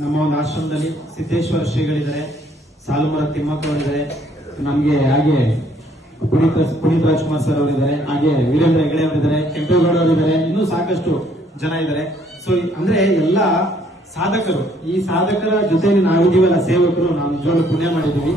ನಮ್ಮ ಒಂದು ಆಶ್ರಮದಲ್ಲಿ ಸಿದ್ದೇಶ್ವರ ಶ್ರೀಗಳಿದ್ದಾರೆ, ಸಾಲುಮರ ತಿಮ್ಮಕ್ಕ ಅವರಿದ್ದಾರೆ, ನಮಗೆ ಹಾಗೆ ಪುನೀತ್ ಪುನೀತ್ ರಾಜ್ಕುಮಾರ್ ಸರ್ ಅವರಿದ್ದಾರೆ, ಹಾಗೆ ವೀರೇಂದ್ರ ಹೆಗಡೆ ಅವರಿದ್ದಾರೆ ಕೆಂಪೇಗೌಡ ಅವರಿದ್ದಾರೆ, ಇನ್ನೂ ಸಾಕಷ್ಟು ಜನ ಇದ್ದಾರೆ. ಸೊ ಅಂದ್ರೆ ಎಲ್ಲ ಸಾಧಕರು, ಈ ಸಾಧಕರ ಜೊತೆಗೆ ನಾವಿದೀವಲ್ಲ ಸೇವಕರು, ನಾವು ನಿಜವಾಗ್ಲೂ ಪುಣ್ಯ ಮಾಡಿದೀವಿ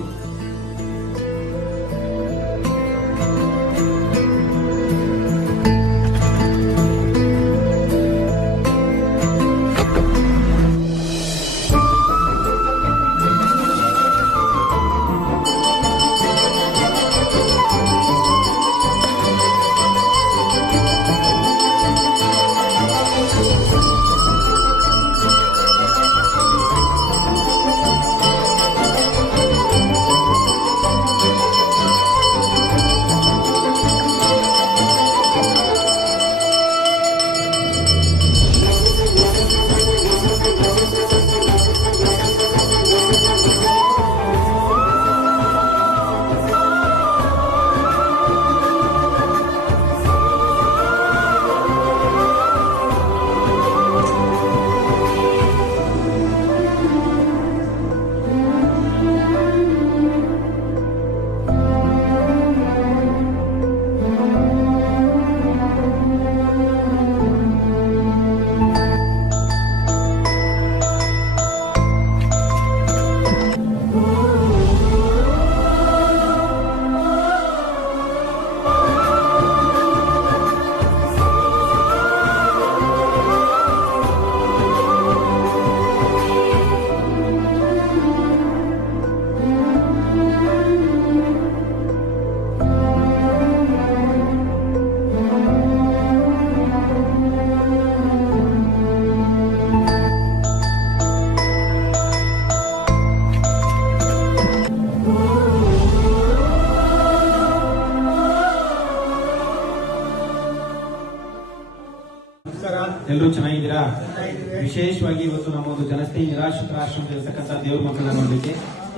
ಜನಸ್ನೇಹಿ ನಿರಾಶ್ರಿತರ ಆಶ್ರಮದಲ್ಲಿರ್ತಕ್ಕಂಥ ದೇವ್ರ ಮಕ್ಕಳನ್ನ ನೋಡಲಿಕ್ಕೆ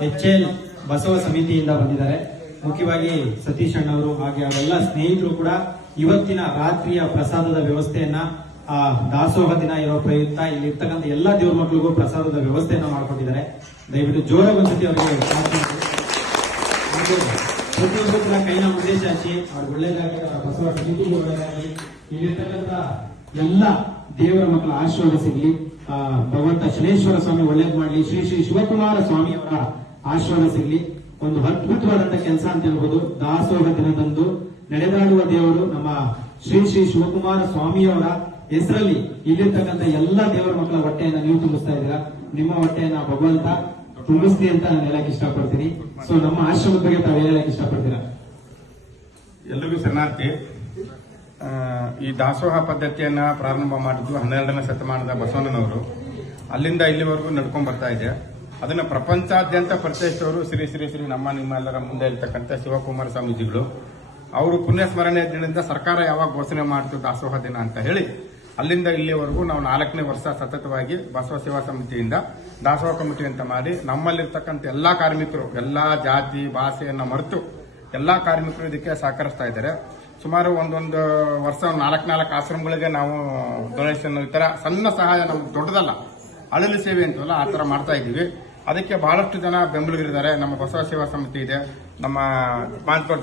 ಎಚ್ ಎಲ್ ಬಸವ ಸಮಿತಿಯಿಂದ ಬಂದಿದ್ದಾರೆ. ಮುಖ್ಯವಾಗಿ ಸತೀಶ್ ಅಣ್ಣವರು ಹಾಗೆ ಅವರೆಲ್ಲ ಸ್ನೇಹಿತರು ಕೂಡ ಇವತ್ತಿನ ರಾತ್ರಿಯ ಪ್ರಸಾದದ ವ್ಯವಸ್ಥೆಯನ್ನ, ಆ ದಾಸೋಹ ದಿನ ಇರೋ ಪ್ರಯುಕ್ತ ಇಲ್ಲಿರ್ತಕ್ಕಂಥ ಎಲ್ಲ ದೇವ್ರ ಮಕ್ಕಳಿಗೂ ಪ್ರಸಾದದ ವ್ಯವಸ್ಥೆಯನ್ನ ಮಾಡ್ಕೊಂಡಿದ್ದಾರೆ. ದಯವಿಟ್ಟು ಜೋರ ಒಂದ್ಸತಿ ಅವರಿಗೆ. ಪ್ರತಿಯೊಬ್ಬರು ಕೂಡ ಕೈನ ಉದ್ದೇಶ ಹಚ್ಚಿ ಅವ್ರು ಅವರ ಬಸವ ಸಮಿತಿಗೆ ಒಳ್ಳೇದಾಗಲಿ, ಇಲ್ಲಿರ್ತಕ್ಕಂಥ ಎಲ್ಲ ದೇವರ ಮಕ್ಕಳ ಆಶೀರ್ವಾದ ಸಿಗ್ಲಿ. ಭಗವಂತ ಶನೇಶ್ವರ ಸ್ವಾಮಿ ಒಳ್ಳೇದ್ ಮಾಡ್ಲಿ. ಶ್ರೀ ಶ್ರೀ ಶಿವಕುಮಾರ ಸ್ವಾಮಿ ಅವರ ಆಶೀರ್ವಾದ ಸಿಗ್ಲಿ. ಒಂದು ಅದ್ಭುತವಾದಂತ ಕೆಲಸ ಅಂತ ಹೇಳ್ಬೋದು. ದಾಸೋಹ ದಿನದಂದು ನಡೆದಾಡುವ ದೇವರು ನಮ್ಮ ಶ್ರೀ ಶ್ರೀ ಶಿವಕುಮಾರ ಸ್ವಾಮಿಯವರ ಹೆಸರಲ್ಲಿ ಇಲ್ಲಿರ್ತಕ್ಕಂಥ ಎಲ್ಲ ದೇವರ ಮಕ್ಕಳ ಹೊಟ್ಟೆಯನ್ನ ನೀವು ತುಂಬಿಸ್ತಾ ಇದ್ದೀರಾ? ನಿಮ್ಮ ಹೊಟ್ಟೆಯನ್ನ ಭಗವಂತ ತುಂಬಿಸ್ಲಿ ಅಂತ ನಾನು ಹೇಳಕ್ ಇಷ್ಟಪಡ್ತೀನಿ. ಸೊ ನಮ್ಮ ಆಶ್ರಮದ ಬಗ್ಗೆ ತಾವು ಹೇಳಕ್ ಇಷ್ಟಪಡ್ತೀರಾ? ಎಲ್ಲರಿಗೂ ಶರಣಾರ್ಥಿ ಈ ದಾಸೋಹ ಪದ್ಧತಿಯನ್ನ ಪ್ರಾರಂಭ ಮಾಡಿದ್ದು ಹನ್ನೆರಡನೇ ಶತಮಾನದ ಬಸವಣ್ಣನವರು. ಅಲ್ಲಿಂದ ಇಲ್ಲಿವರೆಗೂ ನಡ್ಕೊಂಡ್ ಬರ್ತಾ ಇದೆ. ಅದನ್ನ ಪ್ರಪಂಚಾದ್ಯಂತ ಪರಿಚಯಿಸಿದವರು ಶ್ರೀ ಶ್ರೀ ಶ್ರೀ ನಮ್ಮ ನಿಮ್ಮ ಎಲ್ಲರ ಮುಂದೆ ಇರ್ತಕ್ಕಂಥ ಶಿವಕುಮಾರ ಸ್ವಾಮೀಜಿಗಳು. ಅವರು ಪುಣ್ಯ ಸ್ಮರಣೆ ದಿನದಿಂದ ಸರ್ಕಾರ ಯಾವಾಗ ಘೋಷಣೆ ಮಾಡಿತು ದಾಸೋಹ ದಿನ ಅಂತ ಹೇಳಿ, ಅಲ್ಲಿಂದ ಇಲ್ಲಿವರೆಗೂ ನಾವು ನಾಲ್ಕನೇ ವರ್ಷ ಸತತವಾಗಿ ಬಸವ ಸೇವಾ ಸಮಿತಿಯಿಂದ ದಾಸೋಹ ಕಮಿಟಿ ಅಂತ ಮಾಡಿ ನಮ್ಮಲ್ಲಿರ್ತಕ್ಕಂಥ ಎಲ್ಲಾ ಕಾರ್ಮಿಕರು, ಎಲ್ಲಾ ಜಾತಿ, ಭಾಷೆಯನ್ನ ಮರೆತು ಎಲ್ಲಾ ಕಾರ್ಮಿಕರು ಇದಕ್ಕೆ ಸಹಕರಿಸ್ತಾ ಇದ್ದಾರೆ. ಸುಮಾರು ಒಂದೊಂದು ವರ್ಷ, ನಾಲ್ಕು ನಾಲ್ಕು ಆಶ್ರಮಗಳಿಗೆ ನಾವು ಡೊನೇಷನ್ ಈ ಥರ ಸಣ್ಣ ಸಹಾಯ ನಮ್ಗೆ ದೊಡ್ಡದಲ್ಲ. ಅಳಲು ಸೇವೆ ಅಂತಲ್ಲ, ಆ ಥರ ಮಾಡ್ತಾ ಇದ್ದೀವಿ. ಅದಕ್ಕೆ ಬಹಳಷ್ಟು ಜನ ಬೆಂಬಲಿಗರಿದ್ದಾರೆ. ನಮ್ಮ ಬಸವ ಸೇವಾ ಸಮಿತಿ ಇದೆ. ನಮ್ಮ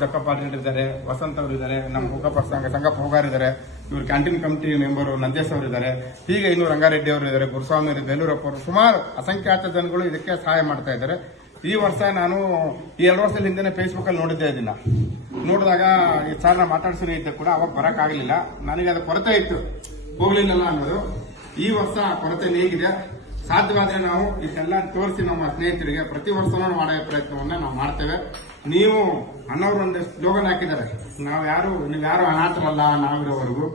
ಜಕ್ಕಪ್ಪ ಇದ್ದಾರೆ, ವಸಂತ್ ಅವರು ಇದ್ದಾರೆ, ನಮ್ಮ ಹುಗಪ್ಪ ಸಂಘ, ಸಂಗಪ್ಪ ಹೋಗಾರ್ ಇದ್ದಾರೆ, ಇವರು ಕ್ಯಾಂಟೀನ್ ಕಮಿಟಿ ಮೆಂಬರು ನಂದೇಶ್ ಅವರು ಇದ್ದಾರೆ. ಹೀಗೆ ಇನ್ನು ರಂಗಾರೆಡ್ಡಿ ಅವರು ಇದ್ದಾರೆ, ಗುರುಸ್ವಾಮಿ ಅವರು ಬೇಲೂರಪ್ಪ ಅವರು ಸುಮಾರು ಅಸಂಖ್ಯಾತ ಜನಗಳು ಇದಕ್ಕೆ ಸಹಾಯ ಮಾಡ್ತಾ ಇದ್ದಾರೆ. ಈ ವರ್ಷ ನಾನು ಈ ಎರಡು ವರ್ಷದ ಹಿಂದೆ ಫೇಸ್ಬುಕ್ ಅಲ್ಲಿ ನೋಡಿದ್ದೆ ಇದನ್ನ ನೋಡಿದಾಗ ಈ ಸರ್ ನಾ ಮಾತಾಡ್ಸೋನೇ ಇದ್ದೆ ಕೂಡ, ಅವಾಗ ಬರಕ್ ಆಗಲಿಲ್ಲ. ನನಗೆ ಅದು ಕೊರತೆ ಇತ್ತು. ಹೋಗ್ಲಿಲ್ಲಲ್ಲ ಅನ್ನೋದು. ಈ ವರ್ಷ ಆ ಕೊರತೆ ಹೇಗಿದೆ? ಸಾಧ್ಯವಾದ್ರೆ ನಾವು ಇದೆಲ್ಲ ತೋರಿಸಿ ನಮ್ಮ ಸ್ನೇಹಿತರಿಗೆ. ಪ್ರತಿ ವರ್ಷನೂ ಮಾಡೋ ಪ್ರಯತ್ನವನ್ನ ನಾವು ಮಾಡ್ತೇವೆ. ನೀವು ಅನ್ನೋರು ಒಂದು ಸ್ಲೋಗನ್ ಹಾಕಿದ್ದಾರೆ. ನಾವು ಯಾರು, ನೀವು ಯಾರು ಅನಾಥರಲ್ಲ, ನಾವಿರೋವರೆಗೂ.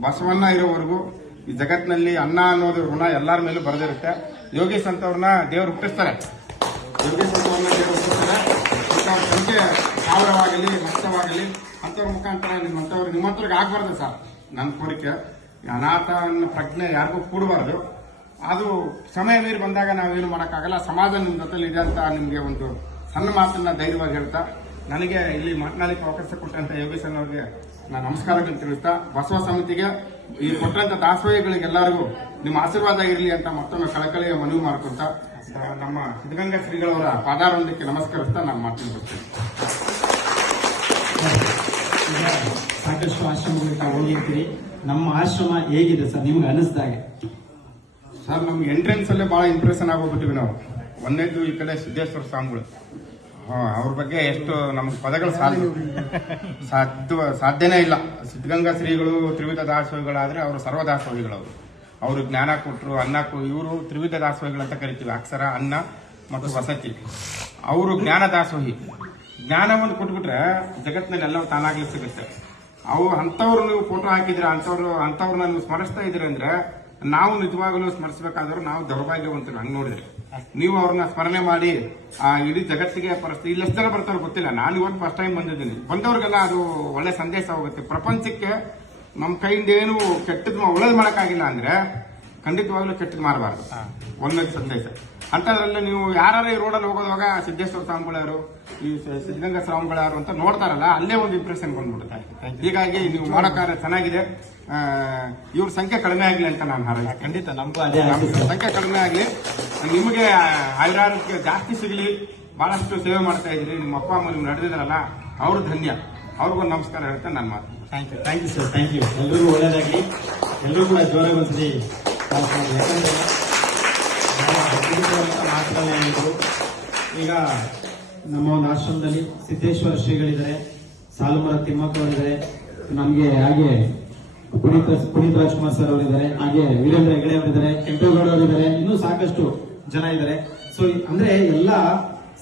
ಬಸವಣ್ಣ ಇರೋವರೆಗೂ. ಈ ಜಗತ್ತಿನಲ್ಲಿ ಅನ್ನ ಅನ್ನೋದು ಋಣ ಎಲ್ಲರ ಮೇಲೂ ಬರೆದಿರುತ್ತೆ. ಯೋಗೇಶ್ ಅಂತವ್ರನ್ನ ದೇವ್ರು ಹುಟ್ಟಿಸ್ತಾರೆ. ಯೋಗೇಶ್ ಅಂತವ್ರನ್ನ ದೇವರು ಹುಟ್ಟಿಸ್ತಾರೆ ಅಂಥವ್ರ ಸಂಖ್ಯೆ ಸಾವಿರವಾಗಲಿ ಲಕ್ಷವಾಗಲಿ ಅಂಥವ್ರ ಮುಖಾಂತರ ನಿಮ್ಮಂಥವ್ರು ನಿಮ್ಮಂಥವ್ರಿಗೆ ಆಗ್ಬಾರ್ದು ಸರ್. ನನ್ನ ಕೋರಿಕೆ ಅನಾಥ ಅನ್ನೋ ಪ್ರಜ್ಞೆ ಯಾರಿಗೂ ಕೂಡಬಾರ್ದು. ಅದು ಸಮಯ ಮೀರಿ ಬಂದಾಗ ನಾವೇನು ಮಾಡೋಕ್ಕಾಗಲ್ಲ. ಸಮಾಜ ನಿಮ್ಮ ಜೊತೆಲಿ ಇದೆ ಅಂತ ನಿಮಗೆ ಒಂದು ಸಣ್ಣ ಮಾತನ್ನ ಧೈರ್ಯವಾಗಿ ಹೇಳ್ತಾ, ನನಗೆ ಇಲ್ಲಿ ಮಾತನಾಡಲಿಕ್ಕೆ ಅವಕಾಶ ಕೊಟ್ಟಂತ ಯೋಗೇಶ್ ಅವ್ರಿಗೆ ನಾನು ನಮಸ್ಕಾರಗಳನ್ನು ತಿಳಿಸ್ತಾ, ಬಸವ ಸಮಿತಿಗೆ ಈ ಕೊಟ್ಟಂತ ದಾಸೋಹಿಗಳಿಗೆಲ್ಲರಿಗೂ ನಿಮ್ಮ ಆಶೀರ್ವಾದ ಇರಲಿ ಅಂತ ಮತ್ತೊಮ್ಮೆ ಕಳಕಳಿಯ ಮನವಿ ಮಾಡ್ಕೊಂತ ನಮ್ಮ ಸಿದ್ಧಗಂಗಾ ಶ್ರೀಗಳವರ ಪಾದಾರೊಂದಕ್ಕೆ ನಮಸ್ಕರಿಸ್ತಾ ನಾನು ಮಾತನ್ನು ಸಾಕಷ್ಟು ಆಶ್ರಮಗಳಿಗೆ ಹೋಗಿರ್ತೀರಿ. ನಮ್ಮ ಆಶ್ರಮ ಹೇಗಿದೆ ಸರ್? ನಿಮ್ಗೆ ಅನಿಸ್ದಾಗೆ ಸರ್ ನಮ್ಗೆ ಎಂಟ್ರೆನ್ಸ್ ಅಲ್ಲೇ ಬಹಳ ಇಂಪ್ರೆಷನ್ ಆಗೋಗ್ಬಿಟ್ಟಿವಿ ನಾವು. ಒಂದೇದು ಈ ಕಡೆ ಸಿದ್ದೇಶ್ವರ ಸ್ವಾಮಿಗಳು. ಅವ್ರ ಬಗ್ಗೆ ಎಷ್ಟು ನಮ್ಗೆ ಪದಗಳು ಸಾಧ್ಯ. ಸಾಧ್ಯ ಸಾಧ್ಯನೇ ಇಲ್ಲ. ಸಿದ್ಧಗಂಗಾ ಶ್ರೀಗಳು ತ್ರಿವಿಧ ದಾಸೋಹಿಗಳಾದ್ರೆ ಅವರು ಸರ್ವದಾಸೋಹಿಗಳು ಅವರು ಜ್ಞಾನ ಕೊಟ್ಟರು ಅನ್ನ ಇವರು ತ್ರಿವಿಧ ದಾಸೋಹಿಗಳು ಅಂತ ಕರಿತೀವಿ, ಅಕ್ಷರ, ಅನ್ನ ಮತ್ತು ವಸತಿ. ಅವರು ಜ್ಞಾನ ದಾಸೋಹಿ. ಜ್ಞಾನವನ್ನು ಕೊಟ್ಬಿಟ್ರೆ ಜಗತ್ತಿನಲ್ಲಿ ಎಲ್ಲವೂ ತಾನಾಗ್ಲಿ ಸಿಗುತ್ತೆ. ಅವು ಅಂಥವ್ರು ನೀವು ಫೋಟೋ ಹಾಕಿದ್ರೆ ಅಂಥವ್ರು, ಅಂಥವ್ರನ್ನ ನೀವು ಸ್ಮರಿಸ್ತಾ ಇದ್ರಿ ಅಂದ್ರೆ ನಾವು ನಿಜವಾಗಲೂ ಸ್ಮರಿಸಬೇಕಾದ್ರು ನಾವು ದೌರ್ಭಾಗ್ಯವಂತರು, ಹಂಗೆ ನೋಡಿದ್ರೆ. ನೀವು ಅವ್ರನ್ನ ಸ್ಮರಣೆ ಮಾಡಿ, ಆ, ಇಡೀ ಜಗತ್ತಿಗೆ ಪರಿಸ್ಥಿತಿ ಇಲ್ಲಿ ಎಷ್ಟು ಜನ ಬರ್ತಾರೋ ಗೊತ್ತಿಲ್ಲ. ನಾನು ಇವತ್ತು ಫಸ್ಟ್ ಟೈಮ್ ಬಂದಿದ್ದೀನಿ. ಬಂದವ್ರಿಗೆಲ್ಲ ಅದು ಒಳ್ಳೆ ಸಂದೇಶ ಹೋಗುತ್ತೆ. ಪ್ರಪಂಚಕ್ಕೆ ನಮ್ಮ ಕೈಯಿಂದ ಏನು ಕೆಟ್ಟದ್ ಒಳ್ಳೇದು ಮಾಡಕ್ಕಾಗಿಲ್ಲ ಅಂದ್ರೆ ಖಂಡಿತವಾಗ್ಲೂ ಕೆಟ್ಟದ್ ಮಾಡಬಾರ್ದು ಒಂದೊಂದು ಸಂದೇಶ. ಅಂತದ್ರಲ್ಲಿ ನೀವು ಯಾರು ಈ ರೋಡಲ್ಲಿ ಹೋಗೋದಾಗ ಸಿದ್ದೇಶ್ವರ ಸ್ವಾಮಿಗಳವರು ಈ ಸಿದ್ಧಗಂಗಾ ಸ್ವಾಮಿಗಳವರು ಅಂತ ನೋಡ್ತಾರಲ್ಲ ಅಲ್ಲೇ ಒಂದು ಇಂಪ್ರೆಷನ್ ಬಂದ್ಬಿಡುತ್ತೆ. ಹೀಗಾಗಿ ನೀವು ಮಾಡೋ ಕಾರ್ಯ ಚೆನ್ನಾಗಿದೆ. ಇವ್ರ ಸಂಖ್ಯೆ ಕಡಿಮೆ ಆಗಲಿ ಅಂತ ನಾನು ಹಾರ ಖಂಡಿತ ನಮಗೂ ಅದೇ ಸಂಖ್ಯೆ ಕಡಿಮೆ ಆಗಲಿ ನಿಮಗೆ ಆಯುರಾರೋಗ್ಯ ಜಾಸ್ತಿ ಸಿಗಲಿ ಬಹಳಷ್ಟು ಸೇವೆ ಮಾಡ್ತಾ ಇದ್ರಿ ನಿಮ್ಮ ಅಪ್ಪ ಅಮ್ಮ ನಿಮ್ಗೆ ನಡೆದಿದ್ರಲ್ಲ ಅವರು ಧನ್ಯ. ಅವ್ರಿಗೊಂದು ನಮಸ್ಕಾರ ಹೇಳ್ತಾ ನನ್ನ ಮಾತು. Thank you thank you sir thank you ಎಲ್ಲರೂ ಒಳ್ಳೇದಾಗಲಿ. ಎಲ್ಲರೂ ಕೂಡ ಜೋರಾಗಿ ಹೇಳಿದ್ರು. ಈಗ ನಮ್ಮ ಒಂದು ಆಶ್ರಮದಲ್ಲಿ ಸಿದ್ದೇಶ್ವರ ಶ್ರೀಗಳಿದ್ದಾರೆ. ಸಾಲುಮರ ತಿಮ್ಮಕ್ಕ ಅವರಿದ್ದಾರೆ. ನಮಗೆ ಹಾಗೆ ಪುನೀತ್ ಪುನೀತ್ ರಾಜ್ಕುಮಾರ್ ಸರ್ ಅವರಿದ್ದಾರೆ. ಹಾಗೆ ವೀರೇಂದ್ರ ಹೆಗಡೆ ಅವರಿದ್ದಾರೆ. ಕೆಂಪೇಗೌಡ ಅವರಿದ್ದಾರೆ. ಇನ್ನೂ ಸಾಕಷ್ಟು ಜನ ಇದ್ದಾರೆ. ಸೊ ಅಂದ್ರೆ ಎಲ್ಲ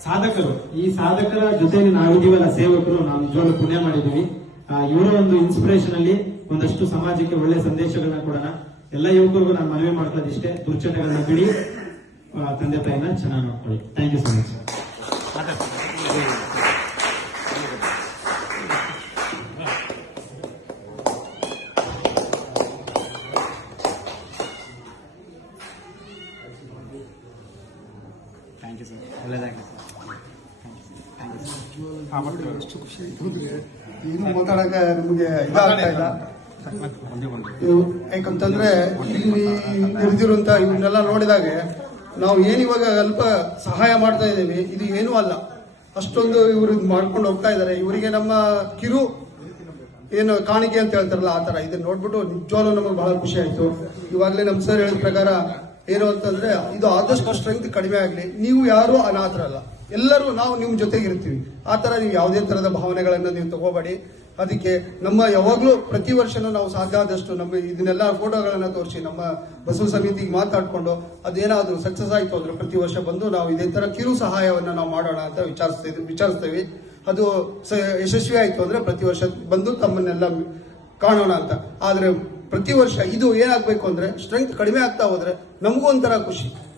ಸಾಧಕರು ಈ ಸಾಧಕರ ಜೊತೆಗೆ ನಾವಿದೀವಲ್ಲ ಸೇವಕರು ನಾವು ನಿಜವಾಗ್ಲೂ ಪುಣ್ಯ ಮಾಡಿದೀವಿ ಆ, ಇವರ ಒಂದು ಇನ್ಸ್ಪಿರೇಷನ್ ಅಲ್ಲಿ ಒಂದಷ್ಟು ಸಮಾಜಕ್ಕೆ ಒಳ್ಳೆ ಸಂದೇಶಗಳನ್ನ ಕೊಡೋಣ. ಎಲ್ಲ ಯುವಕರಿಗೂ ನಾನು ಮನವಿ ಮಾಡ್ಕೊಳ್ಳೋದು ಇಷ್ಟೇ. ದುರ್ಚಟಗಳನ್ನ ಬಿಡಿ. ತಂದೆ ತಾಯಿನ ಚೆನ್ನಾಗಿ ನೋಡ್ಕೊಳ್ಳಿ. ಥ್ಯಾಂಕ್ ಯು ಸೊ ಮಚ್ ಏನು ಮಾತಾಡಕ ನಮಗೆ ಇದಾಗ್ತಾ ಇಲ್ಲ. ಯಾಕಂತಂದ್ರೆ ಇಲ್ಲಿ ಇರ್ದಿರುವಂತ ಇವನ್ನೆಲ್ಲ ನೋಡಿದಾಗ ನಾವು ಏನಿವಾಗ ಅಲ್ಪ ಸಹಾಯ ಮಾಡ್ತಾ ಇದ್ದೀವಿ. ಇದು ಏನೂ ಅಲ್ಲ. ಅಷ್ಟೊಂದು ಇವರು ಮಾಡ್ಕೊಂಡು ಹೋಗ್ತಾ ಇದ್ದಾರೆ ಇವರಿಗೆ ನಮ್ಮ ಕಿರು ಏನು ಕಾಣಿಕೆ ಅಂತ ಹೇಳ್ತಾರಲ್ಲ ಆ ತರ ಇದನ್ನ ನೋಡ್ಬಿಟ್ಟು ನಿಜವಾಗ್ಲೂ ನಮಗೆ ಬಹಳ ಖುಷಿ ಆಯ್ತು. ಇವಾಗಲೇ ನಮ್ಮ ಸರ್ ಹೇಳಿದ ಪ್ರಕಾರ ಏನು ಅಂತಂದ್ರೆ ಇದು ಆದಷ್ಟು ಸ್ಟ್ರೆಂತ್ ಕಡಿಮೆ ಆಗಲಿ. ನೀವು ಯಾರು ಅನಾಥರಲ್ಲ. ಎಲ್ಲರೂ ನಾವು ನಿಮ್ಮ ಜೊತೆಗೆ ಇರ್ತೀವಿ. ಆ ಥರ ನೀವು ಯಾವುದೇ ತರದ ಭಾವನೆಗಳನ್ನು ನೀವು ತಗೋಬೇಡಿ. ಅದಕ್ಕೆ ನಮ್ಮ ಯಾವಾಗಲೂ ಪ್ರತಿ ವರ್ಷನೂ ನಾವು ಸಾಧ್ಯ ಆದಷ್ಟು ನಮ್ಮ ಇದನ್ನೆಲ್ಲ ಫೋಟೋಗಳನ್ನು ತೋರಿಸಿ ನಮ್ಮ ಬಸವ ಸಮಿತಿಗೆ ಮಾತಾಡ್ಕೊಂಡು ಅದೇನಾದರೂ ಸಕ್ಸಸ್ ಆಯ್ತು ಅಂದ್ರೆ ಪ್ರತಿ ವರ್ಷ ಬಂದು ನಾವು ಇದೇ ತರ ಕಿರು ಸಹಾಯವನ್ನ ನಾವು ಮಾಡೋಣ ಅಂತ ವಿಚಾರಿಸ್ತೀವಿ ವಿಚಾರಿಸ್ತೀವಿ. ಅದು ಸ- ಯಶಸ್ವಿ ಆಯ್ತು ಅಂದ್ರೆ ಪ್ರತಿ ವರ್ಷ ಬಂದು ತಮ್ಮನ್ನೆಲ್ಲ ಕಾಣೋಣ ಅಂತ. ಆದರೆ ಪ್ರತಿ ವರ್ಷ ಇದು ಏನಾಗ್ಬೇಕು ಅಂದ್ರೆ ಸ್ಟ್ರೆಂತ್ ಕಡಿಮೆ ಆಗ್ತಾ ಹೋದರೆ ನಮಗೂ ಒಂಥರ ಖುಷಿ.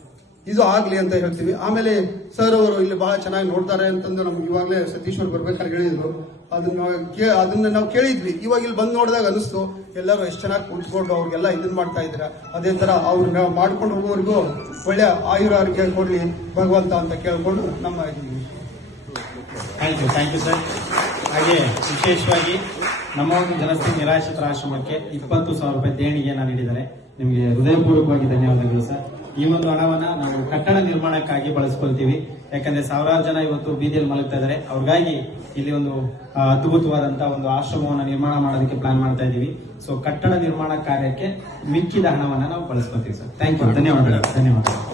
ಇದು ಆಗ್ಲಿ ಅಂತ ಹೇಳ್ತೀವಿ. ಆಮೇಲೆ ಸರ್ ಅವರು ಇಲ್ಲಿ ಬಹಳ ಚೆನ್ನಾಗಿ ನೋಡ್ತಾರೆ ಅಂತಂದು ನಮ್ಗೆ ಇವಾಗಲೇ ಸತೀಶ್ವರ್ ಬರ್ಬೇಕಾದ್ರೆ ಹೇಳಿದ್ರು. ಅದನ್ನ ಅದನ್ನ ನಾವು ಕೇಳಿದ್ವಿ. ಇವಾಗ ಇಲ್ಲಿ ಬಂದು ನೋಡಿದಾಗ ಅನಿಸ್ತು, ಎಲ್ಲರೂ ಎಷ್ಟು ಚೆನ್ನಾಗಿ ಕೂತ್ಕೊಂಡು ಅವ್ರಿಗೆಲ್ಲ ಇದನ್ನ ಮಾಡ್ತಾ ಇದ್ರ ಅದೇ ತರ ಅವ್ರನ್ನ ಮಾಡ್ಕೊಂಡು ಹೋಗೋವರೆಗೂ ಒಳ್ಳೆ ಆಯುರಾರೋಗ್ಯ ಕೊಡ್ಲಿ, ಭಗವಂತ ಅಂತ ಕೇಳ್ಕೊಂಡು ನಮ್ಮ thank you thank you sir ಹಾಗೆ ವಿಶೇಷವಾಗಿ ನಮ್ಮ ಒಂದು ಜನಸ್ಥಿ ನಿರಾಶ್ರಿತರ ಆಶ್ರಮಕ್ಕೆ ಇಪ್ಪತ್ತು ಸಾವಿರ ರೂಪಾಯಿ ನಾನು ನೀಡಿದ್ದಾರೆ. ನಿಮಗೆ ಹೃದಯಪೂರ್ವಕವಾಗಿ ಧನ್ಯವಾದಗಳು ಸರ್ ಈ ಒಂದು ಹಣವನ್ನ ನಾವು ಕಟ್ಟಡ ನಿರ್ಮಾಣಕ್ಕಾಗಿ ಬಳಸ್ಕೊಳ್ತೀವಿ. ಯಾಕಂದ್ರೆ ಸಾವಿರಾರು ಜನ ಇವತ್ತು ಬೀದಿಯಲ್ಲಿ ಮಲಗ್ತಾ ಇದ್ದಾರೆ. ಅವ್ರಿಗಾಗಿ ಇಲ್ಲಿ ಒಂದು ಅದ್ಭುತವಾದಂತಹ ಒಂದು ಆಶ್ರಮವನ್ನ ನಿರ್ಮಾಣ ಮಾಡೋದಕ್ಕೆ ಪ್ಲಾನ್ ಮಾಡ್ತಾ ಇದೀವಿ ಸೊ ಕಟ್ಟಡ ನಿರ್ಮಾಣ ಕಾರ್ಯಕ್ಕೆ ಮಿಕ್ಕಿದ ಹಣವನ್ನ ನಾವು ಬಳಸ್ಕೊತೀವಿ ಸರ್ ಥ್ಯಾಂಕ್ ಯು ಧನ್ಯವಾದಗಳು. ಧನ್ಯವಾದಗಳು.